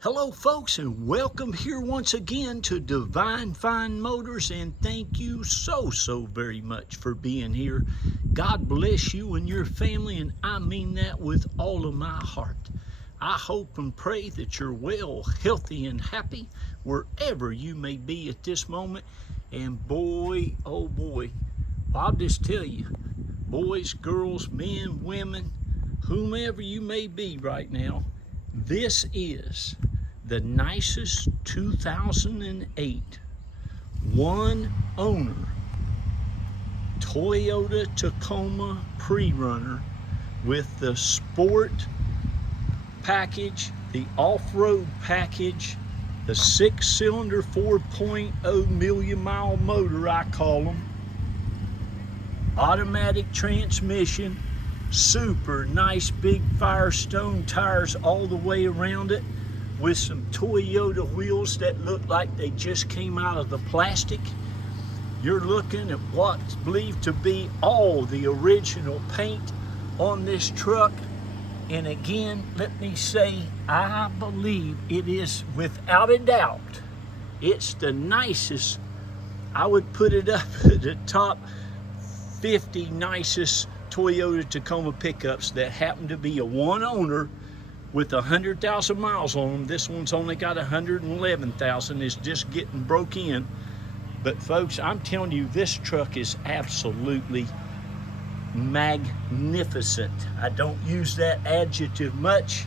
Hello folks, and welcome here once again to Divine Fine Motors, and thank you so very much for being here. God bless you and your family, and I mean that with all of my heart. I hope and pray that you're well, healthy, and happy wherever you may be at this moment. And boy, oh boy, I'll just tell you, boys, girls, men, women, whomever you may be right now, this is the NICEST 2008 one owner Toyota Tacoma Prerunner with the sport package, the off-road package, the 6-cylinder 4.0 million mile motor, I call them, automatic transmission, super nice big Firestone tires all the way around it, with some Toyota wheels that look like they just came out of the plastic. You're looking at what's believed to be all the original paint on this truck. And again, let me say, I believe it is without a doubt, it's the nicest. I would put it up at the top 50 nicest Toyota Tacoma pickups that happen to be a one owner with 100,000 miles on them. This one's only got 111,000. It's just getting broke in. But folks, I'm telling you, this truck is absolutely magnificent. I don't use that adjective much,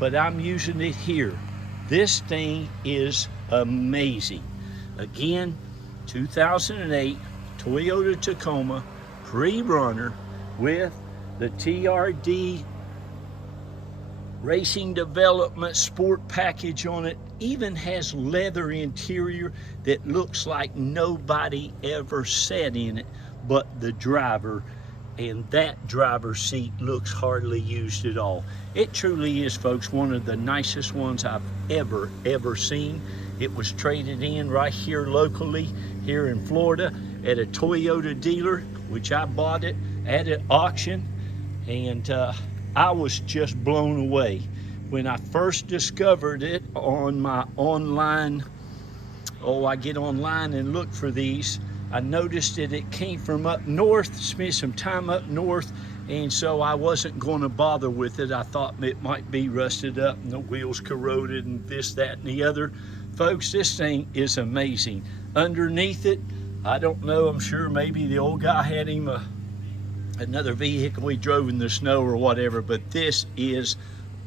but I'm using it here. This thing is amazing. Again, 2008 Toyota Tacoma Prerunner with the TRD Racing Development Sport package on it. Even has leather interior that looks like nobody ever sat in it but the driver, and that driver's seat looks hardly used at all. It truly is, folks, one of the nicest ones I've ever seen. It was traded in right here locally here in Florida at a Toyota dealer, which I bought it at an auction, and I was just blown away when I first discovered it on my online. I get online and look for these. I noticed that it came from up north, spent some time up north, and so I wasn't going to bother with it. I thought it might be rusted up and the wheels corroded and this, that, and the other. Folks, this thing is amazing. Underneath it, I don't know, I'm sure maybe the old guy had him another vehicle he drove in the snow or whatever, but this is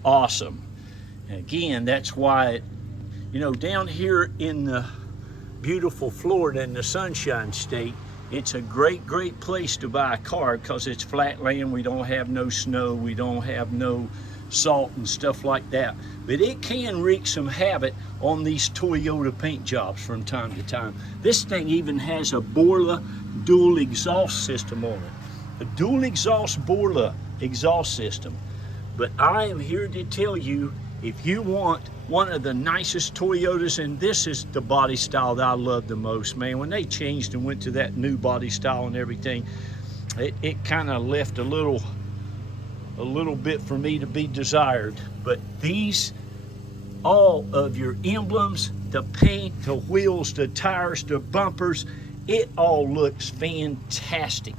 awesome. And again, that's why down here in the beautiful Florida in the Sunshine State, it's a great place to buy a car because it's flat land. We don't have no snow, we don't have no salt and stuff like that, but it can wreak some havoc on these Toyota paint jobs from time to time. This thing even has a Borla dual exhaust system on it. A dual exhaust Borla exhaust system. But I am here to tell you, if you want one of the nicest Toyotas, and this is the body style that I love the most, man. When they changed and went to that new body style and everything, it kind of left a little bit for me to be desired. But these, all of your emblems, the paint, the wheels, the tires, the bumpers, it all looks fantastic.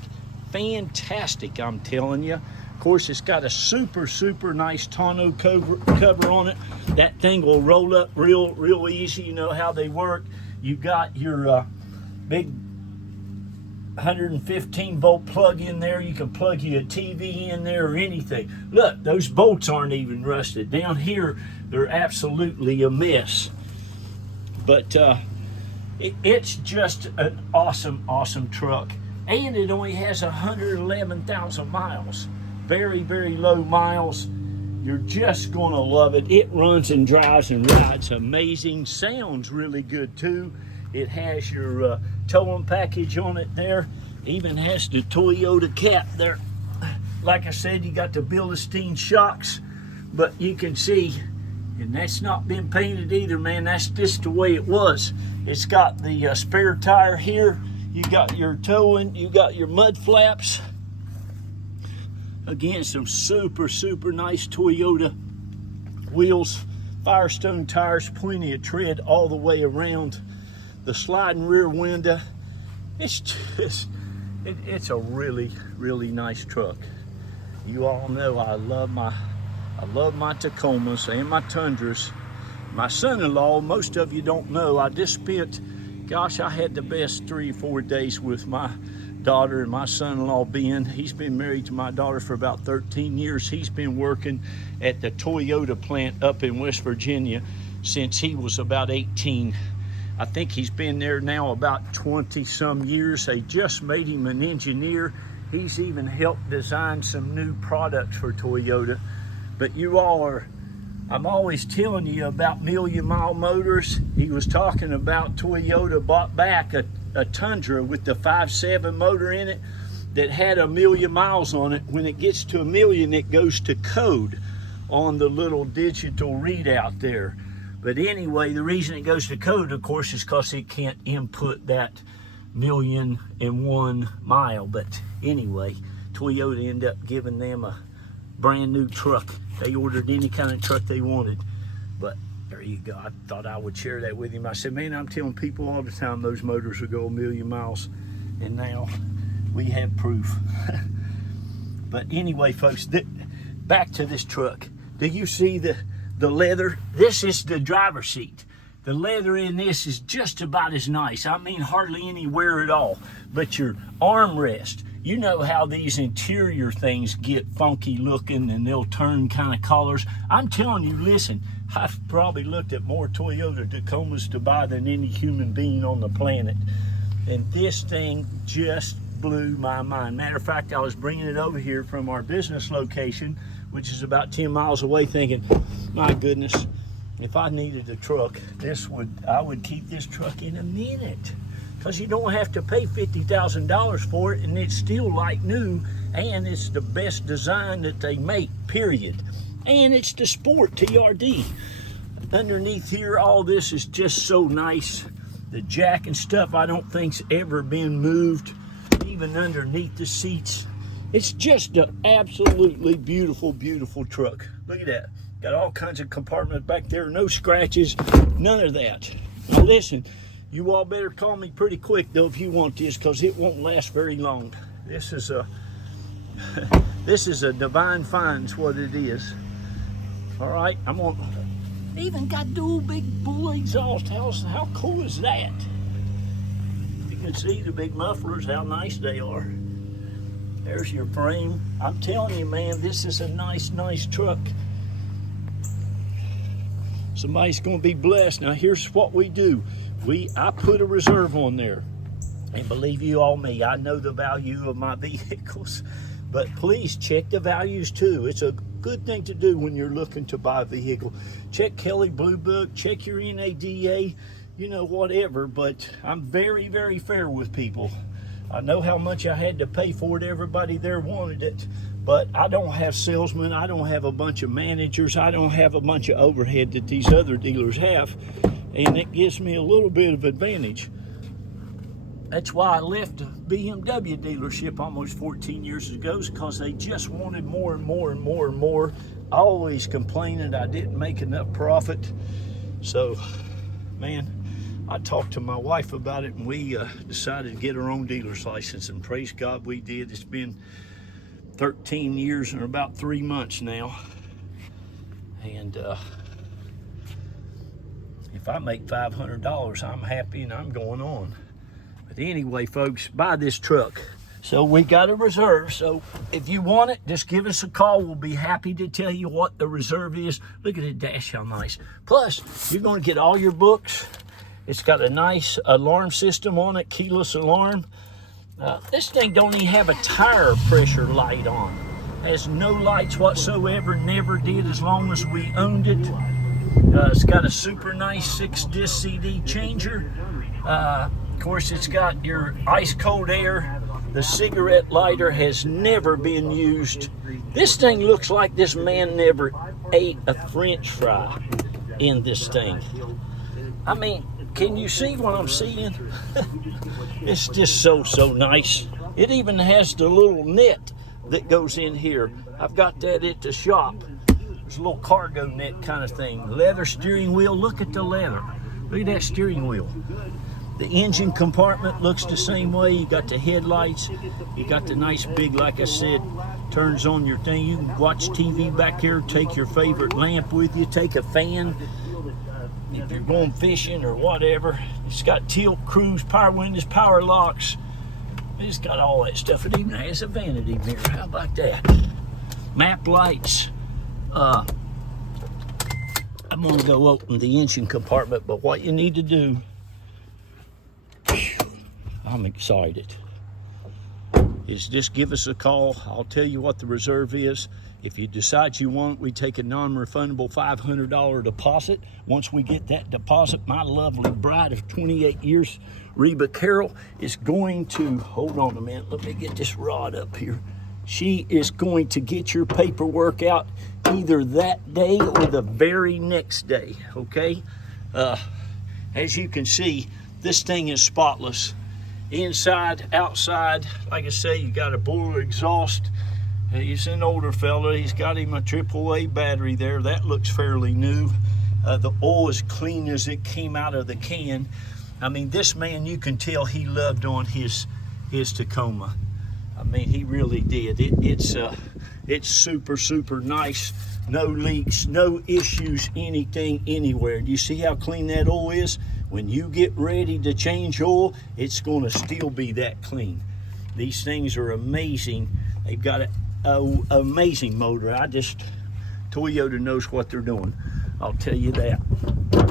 Fantastic, I'm telling you. Of course, it's got a super nice tonneau cover on it. That thing will roll up real easy. You know how they work. You got your big 115 volt plug in there. You can plug you a TV in there or anything. Look, those bolts aren't even rusted. Down here, they're absolutely a mess. But it's just an awesome truck. And it only has 111,000 miles. Very low miles. You're just gonna love it. It runs and drives and rides amazing. Sounds really good too. It has your towing package on it there. Even has the Toyota cap there. Like I said, you got the Pristine shocks, but you can see, and that's not been painted either, man. That's just the way it was. It's got the spare tire here. You got your towing, you got your mud flaps. Again, some super nice Toyota wheels Firestone tires, plenty of tread all the way around. The sliding rear window. It's just, it's a really, really nice truck. You all know I love my Tacomas and my Tundras. My son-in-law, most of you don't know, I just spent, gosh, I had the best 3 or 4 days with my daughter and my son-in-law Ben. He's been married to my daughter for about 13 years. He's been working at the Toyota plant up in West Virginia since he was about 18. I think he's been there now about 20 some years. They just made him an engineer. He's even helped design some new products for Toyota. But you all are, I'm always telling you about million-mile motors. He was talking about Toyota bought back a Tundra with the 5.7 motor in it that had 1,000,000 miles on it. When it gets to 1,000,000, it goes to code on the little digital readout there. But anyway, the reason it goes to code, of course, is because it can't input that 1,000,001 mile. But anyway, Toyota ended up giving them a brand new truck. They ordered any kind of truck they wanted. But there you go. I thought I would share that with him. I said, man, I'm telling people all the time those motors will go 1,000,000 miles. And now we have proof. But anyway, folks, back to this truck. Do you see the leather? This is the driver's seat. The leather in this is just about as nice. I mean, hardly any wear at all. But your armrest, you know how these interior things get funky looking and they'll turn kind of colors. I'm telling you, listen, I've probably looked at more Toyota Tacomas to buy than any human being on the planet. And this thing just blew my mind. Matter of fact, I was bringing it over here from our business location, which is about 10 miles away, thinking, my goodness, if I needed a truck, I would keep this truck in a minute. Because you don't have to pay $50,000 for it, and it's still like new, and it's the best design that they make, period. And it's the Sport TRD. Underneath here, all this is just so nice. The jack and stuff I don't think's ever been moved, even underneath the seats. It's just an absolutely beautiful, beautiful truck. Look at that. Got all kinds of compartments back there, no scratches, none of that. Now listen, you all better call me pretty quick though if you want this, because it won't last very long. This is a this is a divine find, what it is. All right, I'm on. Even got dual big bull exhaust. How cool is that? You can see the big mufflers, how nice they are. There's your frame. I'm telling you, man, this is a nice, nice truck. Somebody's going to be blessed. Now, here's what we do. I put a reserve on there. And believe you all me, I know the value of my vehicles. But please check the values too. It's a good thing to do when you're looking to buy a vehicle. Check Kelley Blue Book, check your NADA, you know, whatever. But I'm very, very fair with people. I know how much I had to pay for it. Everybody there wanted it. But I don't have salesmen. I don't have a bunch of managers. I don't have a bunch of overhead that these other dealers have. And it gives me a little bit of advantage. That's why I left a BMW dealership almost 14 years ago, because they just wanted more and more and more and more. Always complaining I didn't make enough profit. So, man, I talked to my wife about it, and we decided to get our own dealer's license, and praise God we did. It's been 13 years and about 3 months now. And if I make $500, I'm happy and I'm going on. But anyway, folks, buy this truck. So we got a reserve. So if you want it, just give us a call. We'll be happy to tell you what the reserve is. Look at the dash, how nice. Plus, you're going to get all your books. It's got a nice alarm system on it, keyless alarm. This thing don't even have a tire pressure light on. Has no lights whatsoever, never did as long as we owned it. It's got a super nice 6-disc CD changer. Of course, it's got your ice cold air. The cigarette lighter has never been used. This thing looks like this man never ate a French fry in this thing. I mean, can you see what I'm seeing? It's just so nice. It even has the little net that goes in here. I've got that at the shop. It's a little cargo net kind of thing. Leather steering wheel. Look at the leather. Look at that steering wheel. The engine compartment looks the same way. You got the headlights. You got the nice big, like I said, turns on your thing. You can watch TV back here. Take your favorite lamp with you. Take a fan if you're going fishing or whatever. It's got tilt, cruise, power windows, power locks. It's got all that stuff. It even has a vanity mirror. How about that? Map lights. I'm going to go open the engine compartment, but what you need to do, I'm excited, is just give us a call. I'll tell you what the reserve is. If you decide you want, we take a non-refundable $500 deposit. Once we get that deposit, my lovely bride of 28 years, Reba Carroll, is going to, hold on a minute, let me get this rod up here. She is going to get your paperwork out either that day or the very next day, okay? As you can see, this thing is spotless. Inside, outside, like I say, you got a boiler exhaust. He's an older fella. He's got him a AAA battery there. That looks fairly new. The oil is clean as it came out of the can. I mean, this man, you can tell he loved on his Tacoma. I mean, he really did. It's super, super nice. No leaks, no issues, anything, anywhere. Do you see how clean that oil is? When you get ready to change oil, it's going to still be that clean. These things are amazing. They've got an amazing motor. Toyota knows what they're doing. I'll tell you that.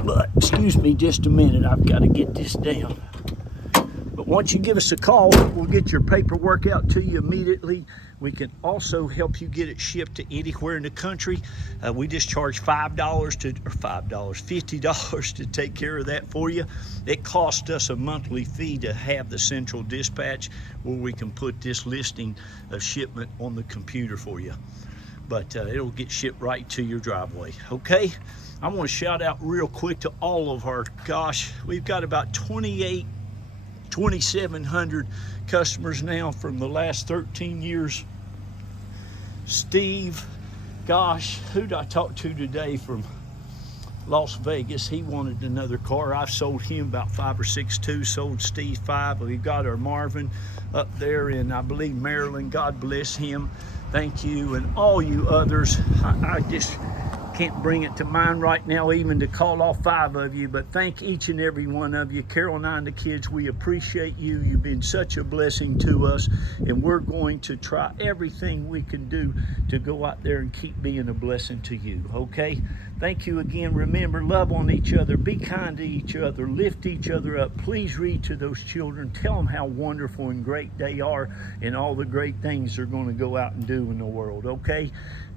But excuse me just a minute. I've got to get this down. But once you give us a call, we'll get your paperwork out to you immediately. We can also help you get it shipped to anywhere in the country. We just charge $50 to take care of that for you. It costs us a monthly fee to have the central dispatch where we can put this listing of shipment on the computer for you. But it'll get shipped right to your driveway, okay? I want to shout out real quick to all of our, we've got about 2,700 customers now from the last 13 years. Steve, who'd I talk to today from Las Vegas? He wanted another car. I've sold him about 5 or 6 too. Sold Steve 5. We've got our Marvin up there in, I believe, Maryland. God bless him. Thank you. And all you others, I just can't bring it to mind right now even to call all 5 of you, but thank each and every one of you. Carol and I and the kids, we appreciate you. You've been such a blessing to us, and we're going to try everything we can do to go out there and keep being a blessing to you, okay? Thank you again. Remember, love on each other, be kind to each other, lift each other up. Please read to those children, tell them how wonderful and great they are and all the great things they're going to go out and do in the world, okay?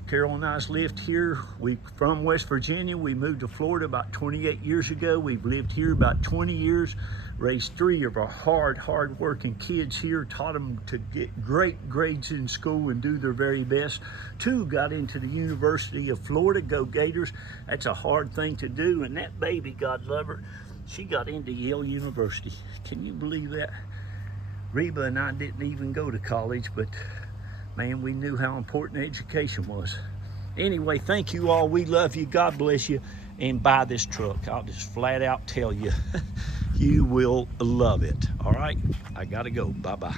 Carol and I's lived here. We from West Virginia. We moved to Florida about 28 years ago. We've lived here about 20 years. Raised 3 of our hard working kids here. Taught them to get great grades in school and do their very best. 2 got into the University of Florida. Go Gators. That's a hard thing to do. And that baby, God love her, she got into Yale University. Can you believe that? Reba and I didn't even go to college, but man, we knew how important education was. Anyway, thank you all. We love you. God bless you. And buy this truck. I'll just flat out tell you, you will love it. All right? I got to go. Bye-bye.